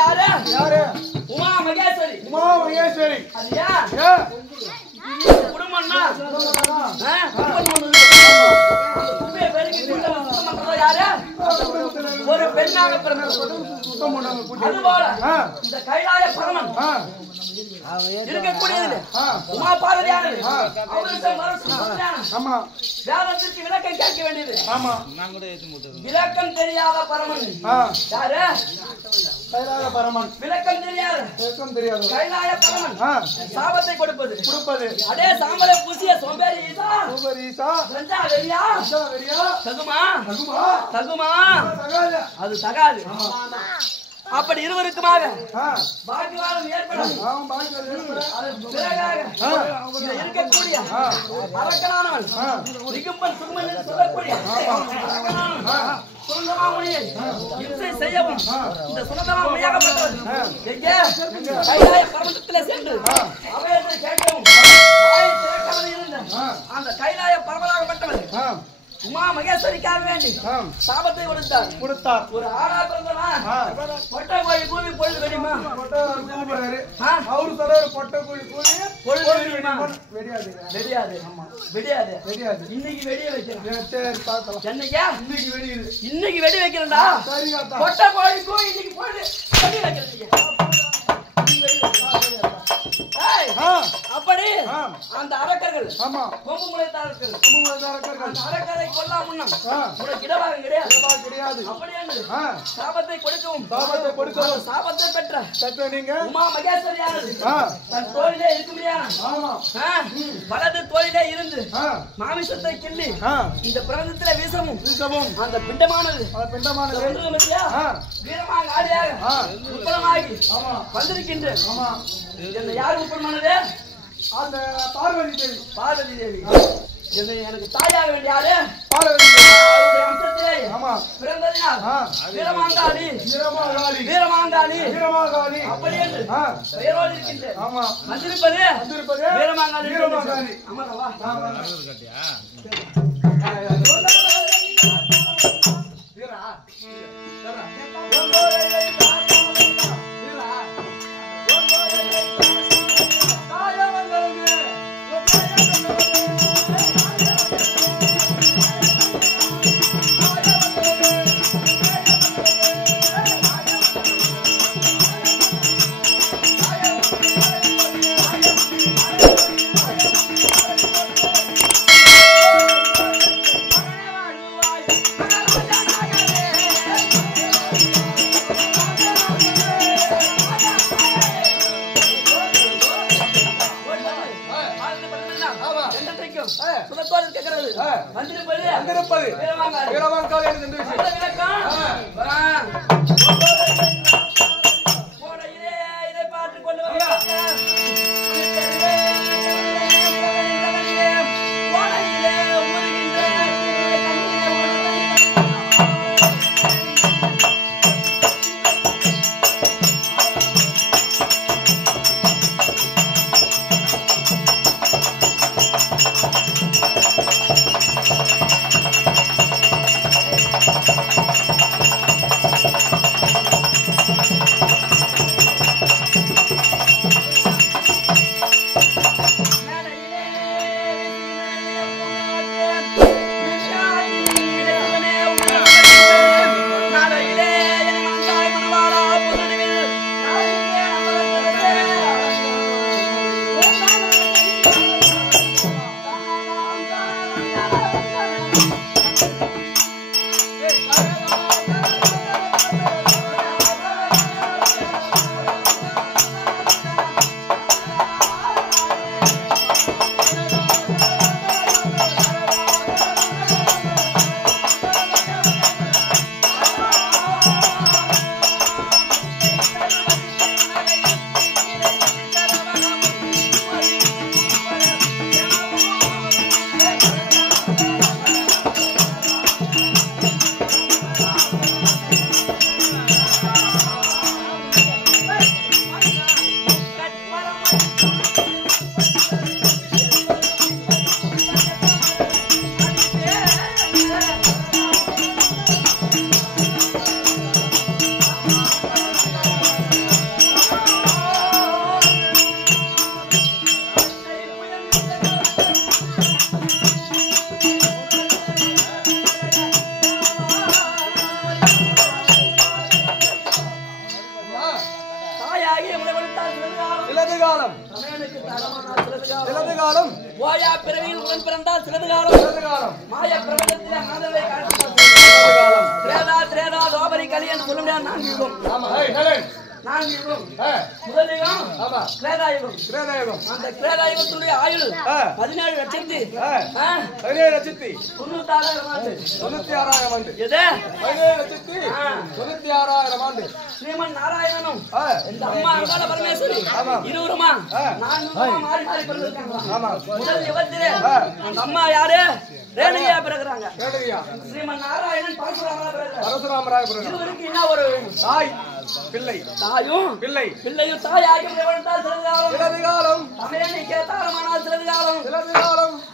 யாரு? யாரு? உமா மகேஸ்வரி. உமா மகேஸ்வரி. அது ஏன்? குடும்பம்னா ஒரு பெண்ணாக அதுபோல இந்த கைலாய பரமன் இருக்கக்கூடியது உமா பார்வதியானது வேதத்திற்கு விளக்கம் கேட்க வேண்டியது. விளக்கம் தெரியாத பரமன் யாரு? கைலாய பரமன். விளக்கம் தெரியாது கைலாய பரமன் சாபத்தை கொடுப்பது. அதே சாம்பலை பூசிய சோம்பேறி ஈசா செஞ்சா வெறியா தகுமா தகுமா அது தகாது. அப்படி இருவருக்குமாக பாக்கியவாதம் ஏற்படும். இருக்கக்கூடிய அரக்கனானவன் நிகும்பன் சுகுமன் என்று சொல்லக்கூடிய சுனந்தமாமுனியை இம்சை செய்யவும் இந்த சுனந்தமாமுனியாகப்பட்டவர் எங்கே கைலாய பர்வதத்திலே சென்று அவையத்தை கேட்கவும் வாயை திறக்காமல் இருந்த அந்த கைலாய பர்வதாகப்பட்டவர் உமா மகேஸ்வரிக்காக வேண்டி சாபத்தை கொடுத்தார். ஒரு ஆடா பிறந்தவனா பொட்டை கோழி கூவி பொழுது வெடிமா அவரு சொல்றாரு. பொட்டை கோழி கூவி பொழுது வெடியாது. இன்னைக்கு வெடிய வைக்கிறேன். இன்னைக்கு வெடி வைக்கிறேன்டா. பொட்டை கோழி கூவி இன்னைக்கு பொழுது வெடி வைக்கிறேன். அப்படி அந்த அரக்கர்கள் கொம்பு முளைத்தார்கள். அந்த அரக்கரை கொல்லாம் முன்னம் உனக்கு இடவாக கிடையாது. அப்படியே சாபத்தை கொடுக்கவும் சாபத்தை பெற்ற நீங்க உமா மகேஸ்வரியானது தன் தோளிலே இருக்க முடியாது. வலது தோளிலே இருந்து மாமிசத்தை கிள்ளி இந்த பிரபஞ்சத்திலே வீசவும் அந்த பிண்டமானது வீரமாக ஆடியாக உப்பளமாகி வந்திருக்கின்ற யார் உப்பளமானது? அந்த பார்வதி தேவி. எனக்கு தாயாக வேண்டிய யாரு? பார்வதி வம்சத்திலே பிறந்ததினால் வீரமாங்காளி அப்படி என்று பெயரோடு இருக்கின்ற வந்திருப்பது வீரமாங்காளி. வந்திருப்பது வீரமாங்காளி என்று இதை பார்த்துக் கொண்டு தாயாகி உணவெடுத்தால் சிலது காலம் சமயனுக்கு தரமானால் சிலது காலம் ஓயா பிறவியில் உடன் பிறந்தால் சிலது காலம் மாய பிரபஞ்சத்திலே மாதவை காலம் திரேதா தோபரி கலியன் சொல்ல முடியாது 4 யுகம் 4 யுகம் முதல் யுகம் கிரேதாயுகம் அந்த கிரேதாயுகத்துடைய ஆயுள் 17 லட்சத்தி 96,000 ஆண்டு எது 17,96,000 ஆண்டு ஸ்ரீமன் நாராயணனும் இந்த அம்மா அங்காள பரமேஸ்வரி இருவருமா 4 மாறி மாறி பிறந்திருக்காங்க முதல் யுகத்திலே அந்த அம்மா யாரு ரேணுகையா பிறகுறாங்க ஸ்ரீமன் நாராயணன் பரசுராமராக பிறகுறாங்க இருவருக்கு என்ன ஒரு தாய் பிள்ளை தாயும் பிள்ளையும் தாயாகி உணவெடுத்தால் சிலது காலம் சமயனுக்கு தாரமானால் சிலது காலம்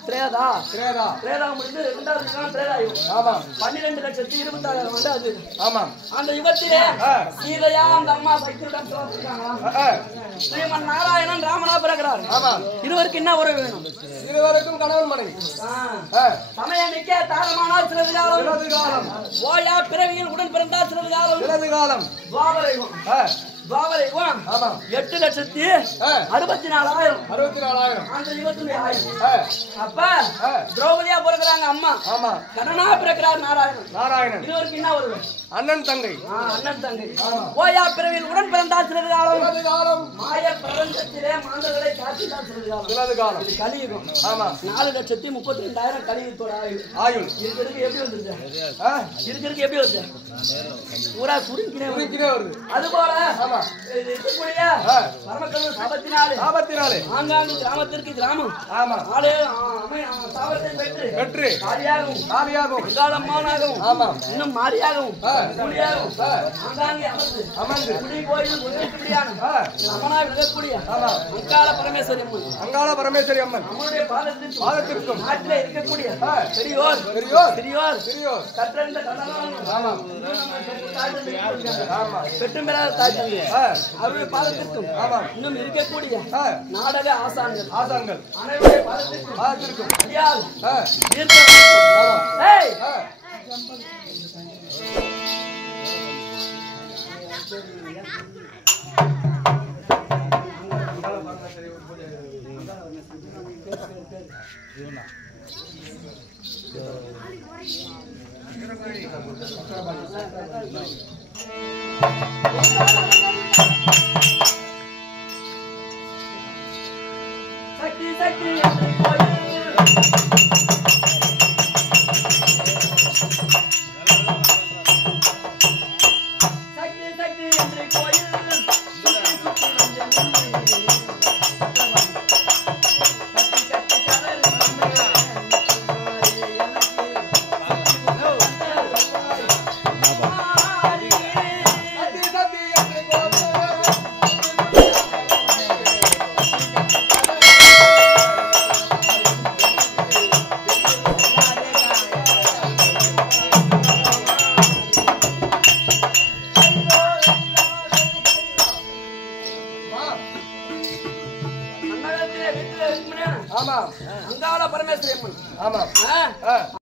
திரேதா முடிந்து 2வது யுகம் திரேதாயுகம் 12,26,000 ஆண்டு அது அந்த யுகத்திலே சீதையா அந்த அம்மா சக்தியுடன் பிறந்திருக்காங்க ஸ்ரீமன் நாராயணன் ராமனா பிறகுறார் இருவருக்கு என்ன உறவு வேணும் இருவருக்கும் கணவன் மனைவி சமயனுக்கு தாரமானால் சிலது காலம் ஓயா பிறவியில் உடன் பிறந்தால் சிலது காலம் துவாபரையுகம் 8,64,000 அந்த யுகத்துடைய ஆயுள் அப்ப திரௌபதியா பிறகுறாங்க அம்மா கண்ணனா பிறக்கிறார் நாராயணன் இருவருக்கு என்ன வருது அண்ணன் தங்கை ஓயா பிறவியில் உடன் பிறந்தால் சிலது காலம் மாய பிரபஞ்சத்திலே மாந்தர்களை காட்டினால் சிலது காலம் இது கலியுகம் 4,32,000 கலியுகத்தோட ஆயுள் இருக்கிறதுக்கு எப்படி வந்துருது பூரா சுருங்கினே வருது அதுபோல இருக்கக்கூடிய பரமக்கடவுள் சாபத்தினாலே ஆங்காங்கு கிராமத்திற்கு கிராமம் சாபத்தை பெற்று காலியாகவும் அங்காளம்மானாகவும் இன்னும் மாரியாகவும் ஆங்காங்கே அமர்ந்து குடி கோயில் அம்மனாக விளங்கக்கூடிய அங்காள பரமேஸ்வரி அம்மன் நம்முடைய பாதத்திற்கும் நாட்டிலே இருக்கக்கூடிய பெரியோர் கற்றென்ற பெற்றும் பெறாத தாய் அவருடைய பாதத்திற்கும் இன்னும் இருக்கக்கூடிய நாடக ஆசான்கள் அனைவருடைய பாதத்திற்கும் சக்தி என்று கோயில் அங்காள பரமேஸ்வரி அம்மன்